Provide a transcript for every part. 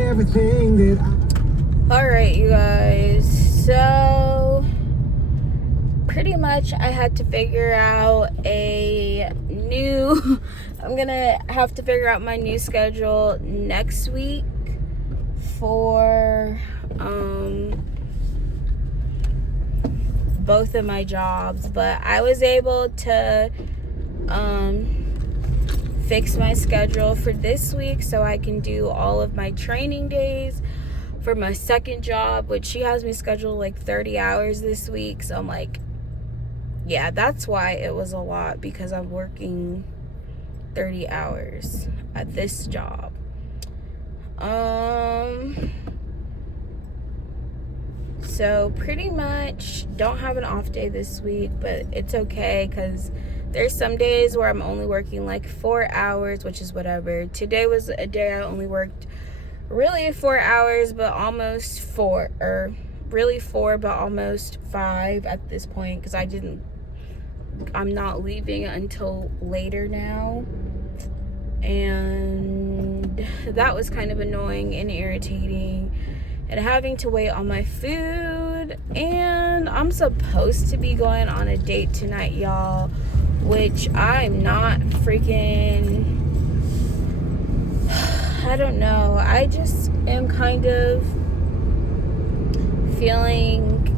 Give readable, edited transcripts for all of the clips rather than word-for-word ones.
everything that All right, you guys. So pretty much I had to figure out I'm gonna have to figure out my new schedule next week for both of my jobs, but I was able to fix my schedule for this week so I can do all of my training days for my second job, which she has me scheduled like 30 hours this week. So I'm like, yeah, that's why it was a lot, because I'm working 30 hours at this job. So pretty much don't have an off day this week, but it's okay because there's some days where I'm only working like 4 hours, which is whatever. Today was a day I only worked really 4 hours, but almost 4, or really 4, but almost 5 at this point, because I'm not leaving until later now. And that was kind of annoying and irritating, and having to wait on my food. And I'm supposed to be going on a date tonight, y'all, which I'm not freaking, I don't know. I just am kind of feeling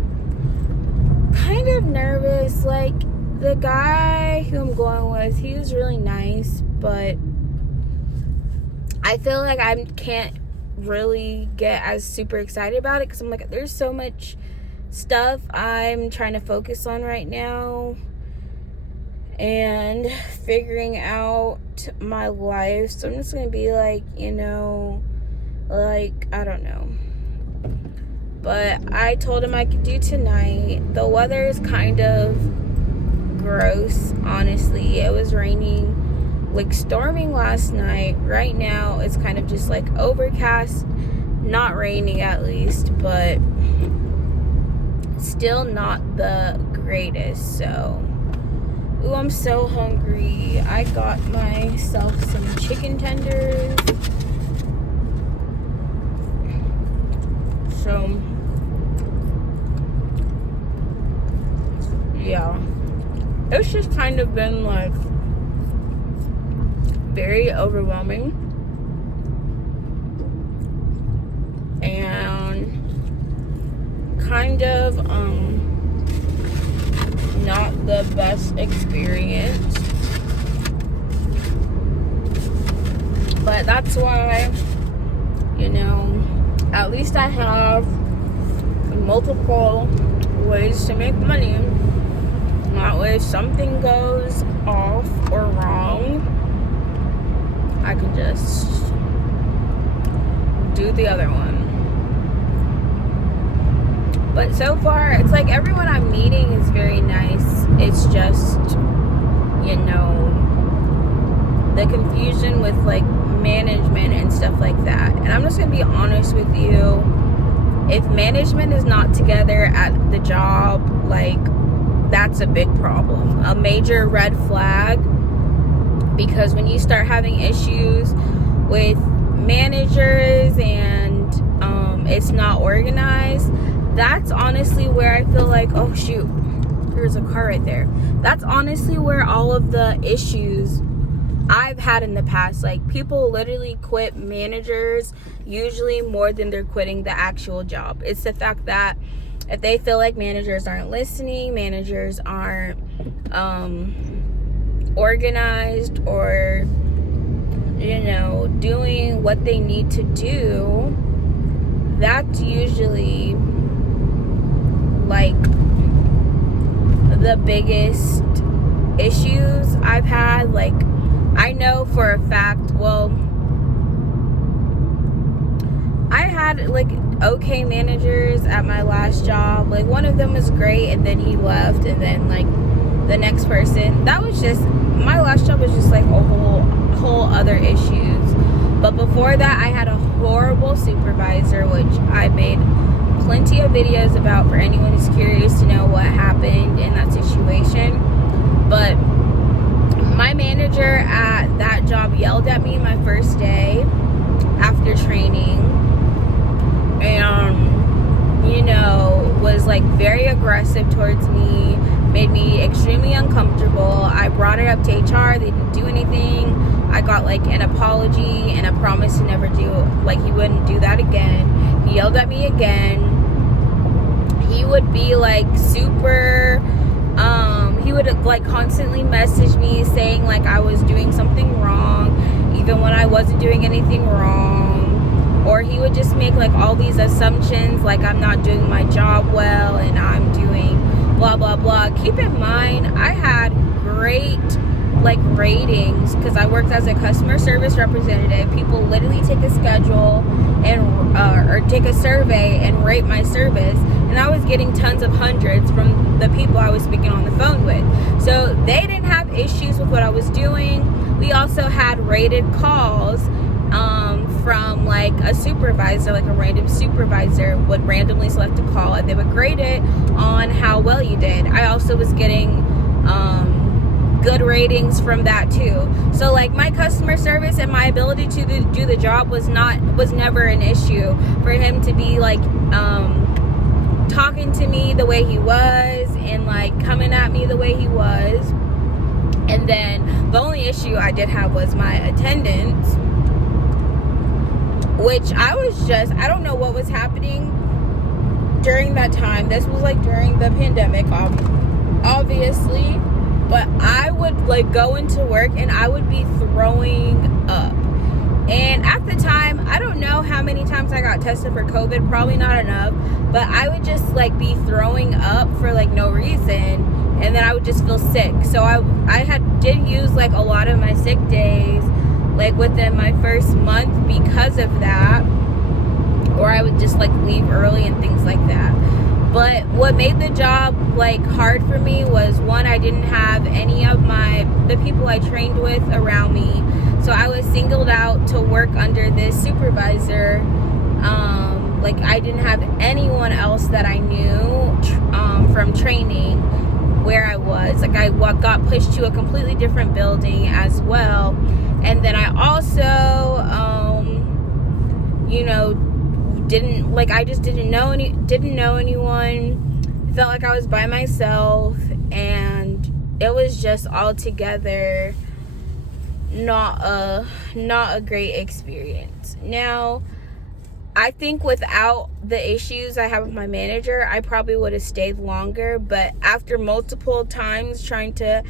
kind of nervous. Like, the guy who I'm going with, he was really nice, but I feel like I can't really get as super excited about it because I'm like, there's so much stuff I'm trying to focus on right now and figuring out my life. So I'm just gonna be like, like, I don't know. But I told him I could do tonight. The weather is kind of gross, honestly. It was raining, like storming last night. Right now it's kind of just like overcast, not raining at least, but still not the greatest. So ooh, I'm so hungry. I got myself some chicken tenders. So yeah, it's just kind of been like very overwhelming and kind of not the best experience, but that's why, at least I have multiple ways to make money. That way if something goes off or wrong, I can just do the other one. But so far, it's like everyone I'm meeting is very nice. It's just, the confusion with like management and stuff like that. And I'm just gonna be honest with you. If management is not together at the job, like, that's a big problem. A major red flag. Because when you start having issues with managers and it's not organized, that's honestly where I feel like, oh shoot, there's a car right there. That's honestly where all of the issues I've had in the past, like, people literally quit managers usually more than they're quitting the actual job. It's the fact that if they feel like managers aren't listening, managers aren't organized or doing what they need to do, that's usually like the biggest issues I've had. Like, I know for a fact, well, I had like okay managers at my last job. Like, one of them was great and then he left, and then like the next person, that was just, my last job was just like a whole other issues. But before that, I had a horrible supervisor, which I made plenty of videos about for anyone who's curious to know what happened in that situation. But my manager at that job yelled at me my first day after training like very aggressive towards me, made me extremely uncomfortable. I brought it up to HR. They didn't do anything. I got like an apology and a promise to never do, like he wouldn't do that again. He yelled at me again. He would be like super, he would like constantly message me saying like I was doing something wrong, even when I wasn't doing anything wrong. Or he would just make like all these assumptions like I'm not doing my job well and I'm doing blah blah blah. Keep in mind, I had great like ratings because I worked as a customer service representative. People literally take a schedule and or take a survey and rate my service, and I was getting tons of hundreds from the people I was speaking on the phone with. So they didn't have issues with what I was doing. We also had rated calls from like a supervisor, like a random supervisor would randomly select a call and they would grade it on how well you did. I also was getting good ratings from that too. So like my customer service and my ability to do the job was never an issue for him to be like talking to me the way he was and like coming at me the way he was. And then the only issue I did have was my attendance, which I don't know what was happening during that time. This was like during the pandemic, obviously. But I would like go into work and I would be throwing up. And at the time, I don't know how many times I got tested for COVID, probably not enough. But I would just like be throwing up for like no reason. And then I would just feel sick. So I did use like a lot of my sick days like within my first month because of that. Or I would just like leave early and things like that. But what made the job like hard for me was, one, I didn't have any of the people I trained with around me. So I was singled out to work under this supervisor. Like I didn't have anyone else that I knew from training where I was. Like I got pushed to a completely different building as well. And then I also, didn't know anyone. Felt like I was by myself, and it was just altogether not a great experience. Now, I think without the issues I have with my manager, I probably would have stayed longer. But after multiple times trying to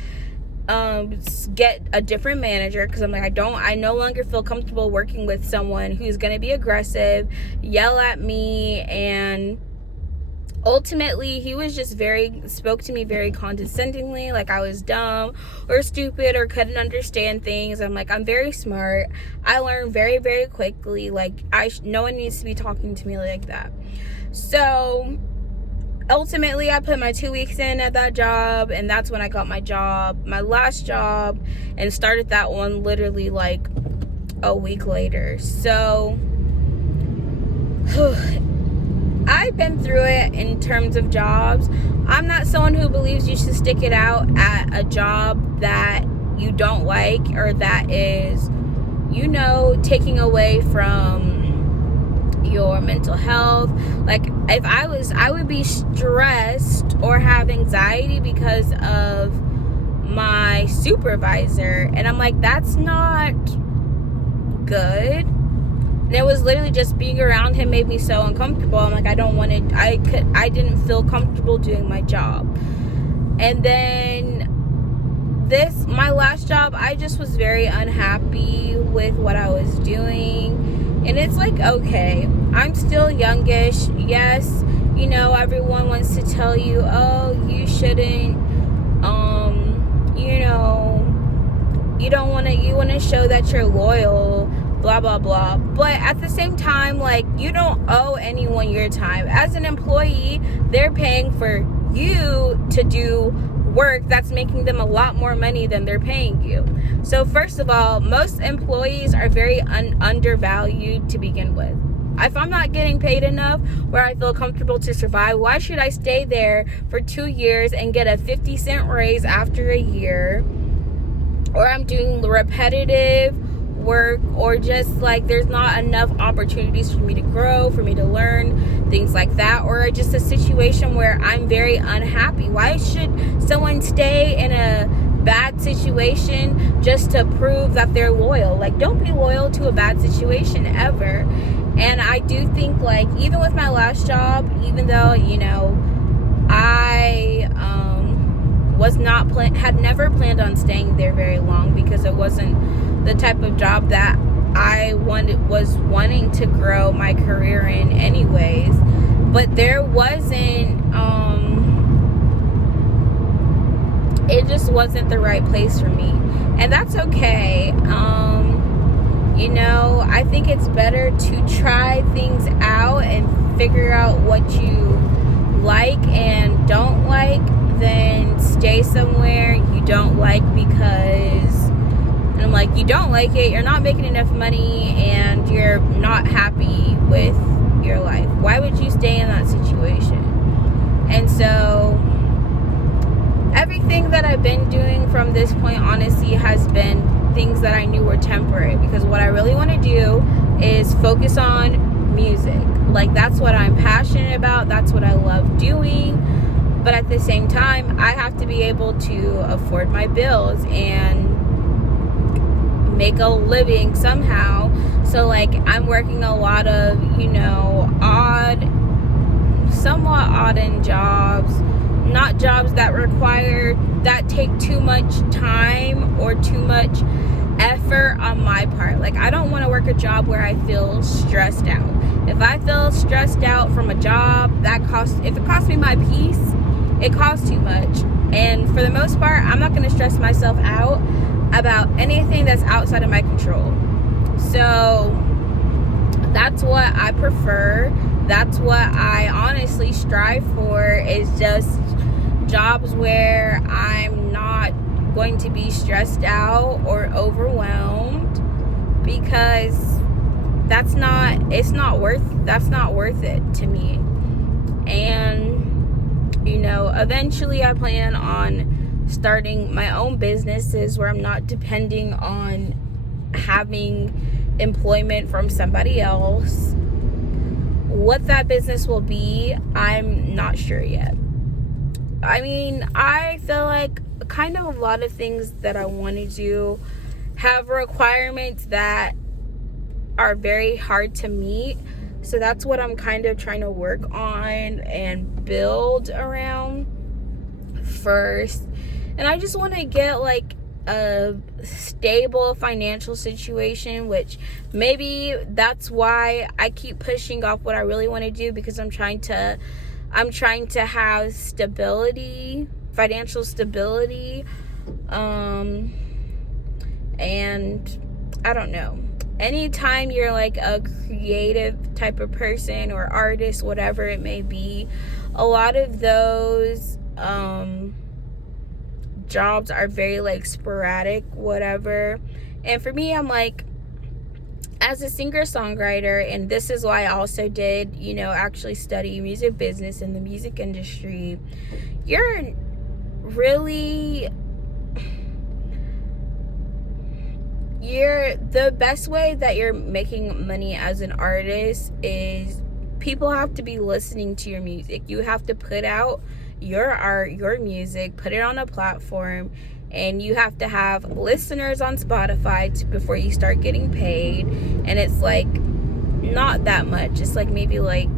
get a different manager, because I'm like, I no longer feel comfortable working with someone who's going to be aggressive, yell at me, and ultimately he was just spoke to me very condescendingly, like I was dumb or stupid or couldn't understand things. I'm like, I'm very smart. I learn very, very quickly. Like no one needs to be talking to me like that. So ultimately, I put my 2 weeks in at that job, and that's when I got my last job, and started that one literally like a week later. So I've been through it in terms of jobs. I'm not someone who believes you should stick it out at a job that you don't like or that is, taking away from your mental health. Like if I would be stressed or have anxiety because of my supervisor, and I'm like, that's not good. And it was literally just being around him made me so uncomfortable. I'm like, I didn't feel comfortable doing my job. And then my last job, I just was very unhappy with what I was doing. And it's like, okay, I'm still youngish. Yes, everyone wants to tell you, oh, you shouldn't, you want to show that you're loyal, blah, blah, blah. But at the same time, like, you don't owe anyone your time. As an employee, they're paying for you to do work that's making them a lot more money than they're paying you. So first of all, most employees are very undervalued to begin with. If I'm not getting paid enough where I feel comfortable to survive, why should I stay there for 2 years and get a 50-cent raise after a year? Or I'm doing repetitive work, or just like there's not enough opportunities for me to grow, for me to learn, things like that, or just a situation where I'm very unhappy. Why should someone stay in a bad situation just to prove that they're loyal? Like, don't be loyal to a bad situation ever. And I do think, like, even with my last job, even though, you know, I had never planned on staying there very long, because it wasn't the type of job that I was wanting to grow my career in anyways. But there wasn't it just wasn't the right place for me, and that's okay. You know, I think it's better to try things out and figure out what you like and don't like than stay somewhere you don't like because, I'm like, you don't like it, you're not making enough money, and you're not happy with your life. Why would you stay in that situation? And so everything that I've been doing from this point, honestly, has been things that I knew were temporary, because what I really want to do is focus on music. Like, that's what I'm passionate about, that's what I love doing. But at the same time, I have to be able to afford my bills and make a living somehow. So, like, I'm working a lot of, you know, somewhat odd end jobs, not jobs that take too much time or too much effort on my part. Like, I don't want to work a job where I feel stressed out. If I feel stressed out from a job, if it costs me my peace, it costs too much. And for the most part, I'm not going to stress myself out about anything that's outside of my control. So that's what I prefer. That's what I honestly strive for, is just jobs where I'm not going to be stressed out or overwhelmed, because that's not worth it to me. And, you know, eventually I plan on starting my own businesses where I'm not depending on having employment from somebody else. What that business will be, I'm not sure yet. I mean, I feel like kind of a lot of things that I want to do have requirements that are very hard to meet. So that's what I'm kind of trying to work on and build around first. And I just want to get like a stable financial situation, which maybe that's why I keep pushing off what I really want to do, because I'm trying to have stability, financial stability. And I don't know. Anytime you're like a creative type of person or artist, whatever it may be, a lot of those jobs are very like sporadic, whatever. And for me, I'm like, as a singer-songwriter, and this is why I also did, you know, actually study music business in the music industry, the best way that you're making money as an artist is people have to be listening to your music. You have to put out your art, your music, put it on a platform, and you have to have listeners on Spotify before you start getting paid. And it's like not that much. It's like maybe like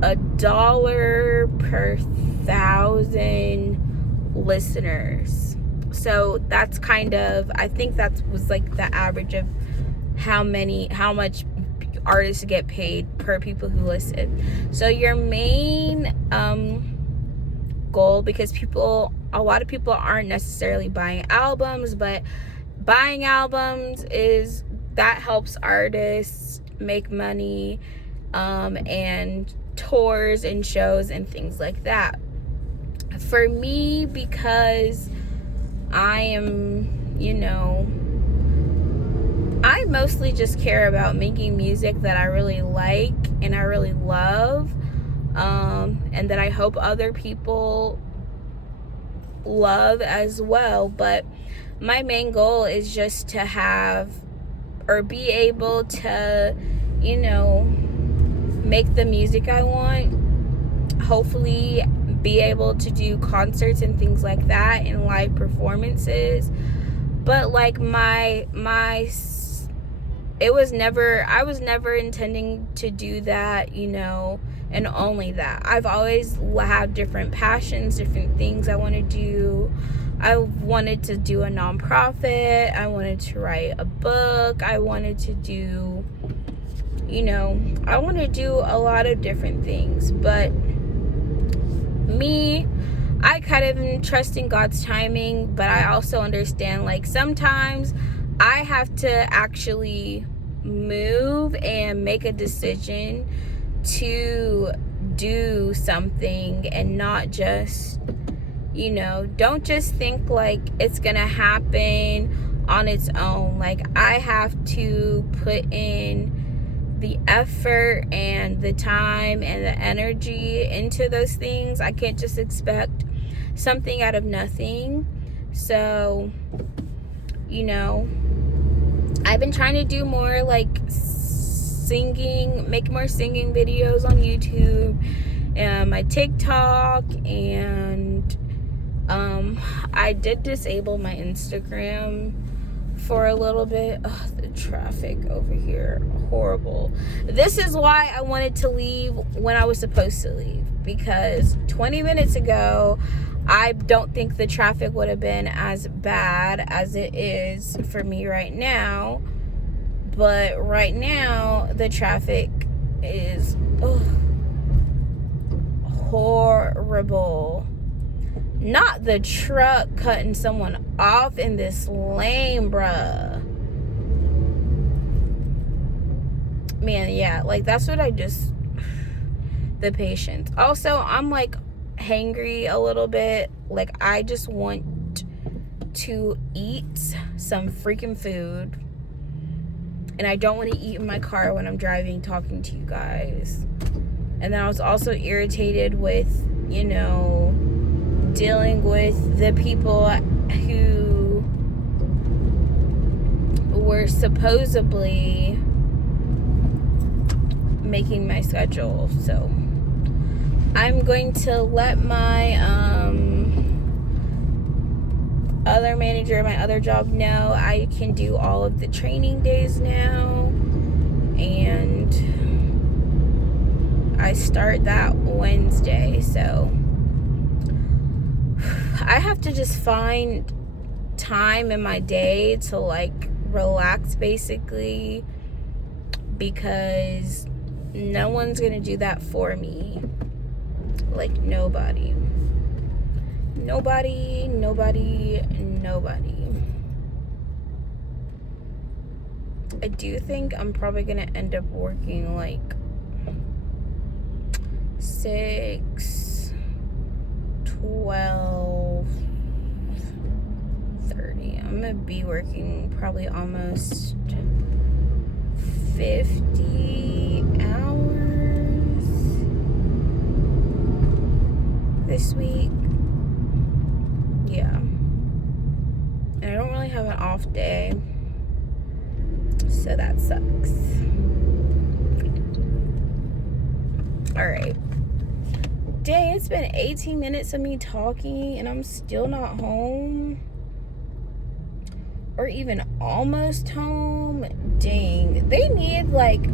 $1 per 1,000 listeners. So that's kind of, I think that was like the average of how much artists get paid per people who listen. So your main goal, because a lot of people aren't necessarily buying albums, but buying albums that helps artists make money, and tours and shows and things like that. For me, because I am, you know, I mostly just care about making music that I really like and I really love, and that I hope other people love as well. But my main goal is just to have or be able to, you know, make the music I want. Hopefully be able to do concerts and things like that and live performances. But like I was never intending to do that, you know, and only that. I've always had different passions, different things I want to do. I wanted to do a nonprofit. I wanted to write a book. I wanted to do, you know, I want to do a lot of different things. But me, I kind of am trusting God's timing, but I also understand, like, sometimes I have to actually move and make a decision to do something and not just, you know, don't just think like it's gonna happen on its own. Like, I have to put in the effort and the time and the energy into those things. I can't just expect something out of nothing. So, you know, I've been trying to do more like singing, make more singing videos on YouTube and my TikTok, and I did disable my Instagram for a little bit. Oh, the traffic over here, horrible. This is why I wanted to leave when I was supposed to leave, because 20 minutes ago I don't think the traffic would have been as bad as it is for me right now. But right now the traffic is horrible. Not the truck cutting someone off in this lane, bruh. Man, yeah, like, that's what the patience. Also, I'm like hangry a little bit. Like, I just want to eat some freaking food, and I don't want to eat in my car when I'm driving talking to you guys. And then I was also irritated with, you know, dealing with the people who were supposedly making my schedule. So I'm going to let my other manager at my other job know I can do all of the training days now, and I start that Wednesday. So I have to just find time in my day to like relax, basically, because no one's gonna do that for me. Like, nobody. I do think I'm probably gonna end up working like 6, 12, 30. I'm gonna be working probably almost 50 hours this week. Yeah. And I don't really have an off day, so that sucks. Alright. Dang, it's been 18 minutes of me talking and I'm still not home. Or even almost home. Dang. They need like...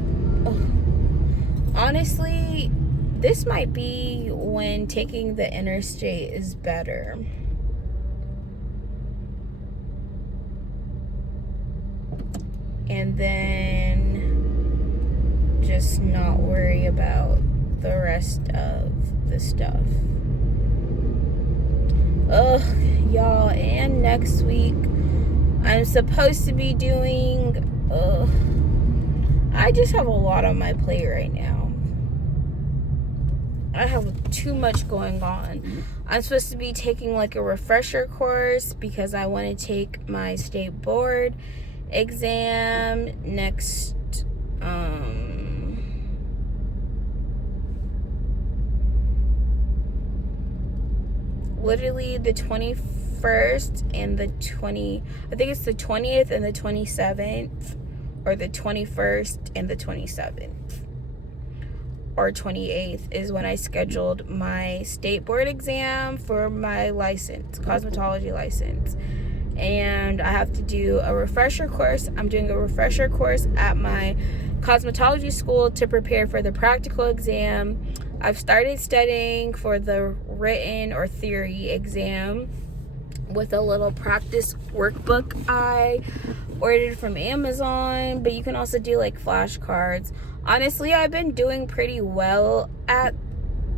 honestly, this might be when taking the interstate is better. And then just not worry about the rest of the stuff. Ugh, y'all. And next week I'm supposed to be doing... I just have a lot on my plate right now. I have too much going on. I'm supposed to be taking like a refresher course because I want to take my state board exam next literally the 21st 21st and the 20, I think it's the 20th and the 27th, or the 21st and the 27th, or 28th is when I scheduled my state board exam for my license, cosmetology license. And I have to do a refresher course. I'm doing a refresher course at my cosmetology school to prepare for the practical exam. I've started studying for the written or theory exam with a little practice workbook I ordered from Amazon, but you can also do like flashcards. Honestly, I've been doing pretty well at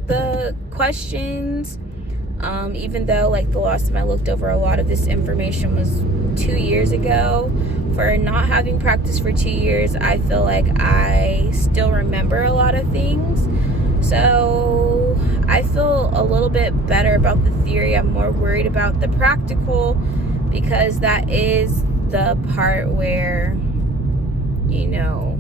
the questions. Even though like the last time I looked over a lot of this information was 2 years ago. For not having practiced for 2 years, I feel like I still remember a lot of things. So I feel a little bit better about the theory. I'm more worried about the practical, because that is the part where, you know,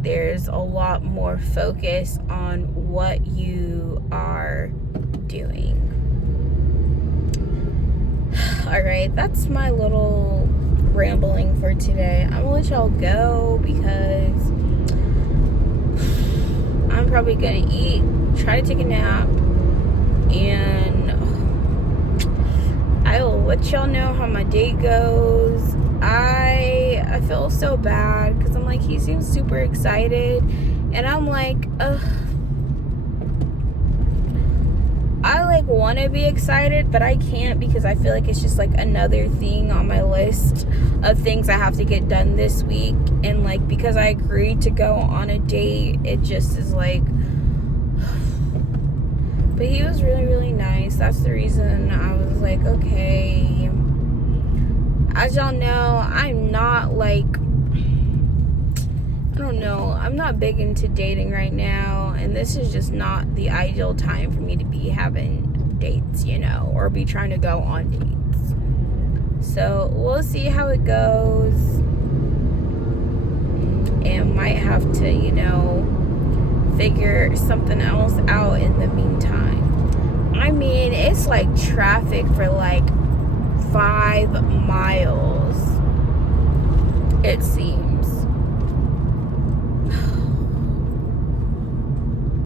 there's a lot more focus on what you are doing. All right, that's my little rambling for today. I'm gonna let y'all go because I'm probably gonna eat, try to take a nap, and I will let y'all know how my date goes. I feel so bad because I'm like, he seems super excited, and I'm like, I like want to be excited, but I can't, because I feel like it's just like another thing on my list of things I have to get done this week. And like, because I agreed to go on a date, it just is like, but he was really, really nice. That's the reason I was like, okay. As y'all know, I'm not like, I don't know, I'm not big into dating right now, and this is just not the ideal time for me to be having dates, you know, or be trying to go on dates. So we'll see how it goes, and might have to, you know, figure something else out in the meantime. I mean, it's like traffic for like 5 miles, it seems.